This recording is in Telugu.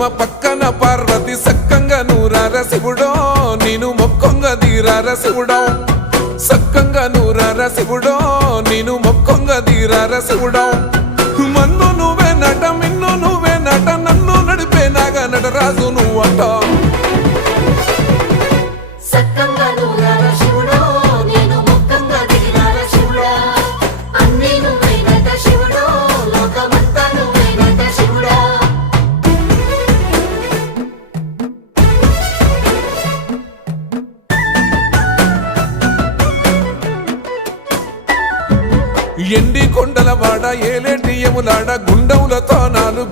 పద్మ పక్కన పార్వతి సక్కంగా నూరార శివుడో నేను మొక్కొంగ దీరార శివుడో సక్కంగా నూరార శివుడో నేను మొక్కొంగ దీరార శివుడో మన్ను నువ్వే నట మిన్ను నువ్వే నట నన్ను నడిపే నాగా నటరాజు నువ్వంట ఎండి కొండల వాడ ఏలేటి యములాడ గుండములతో నాలుగు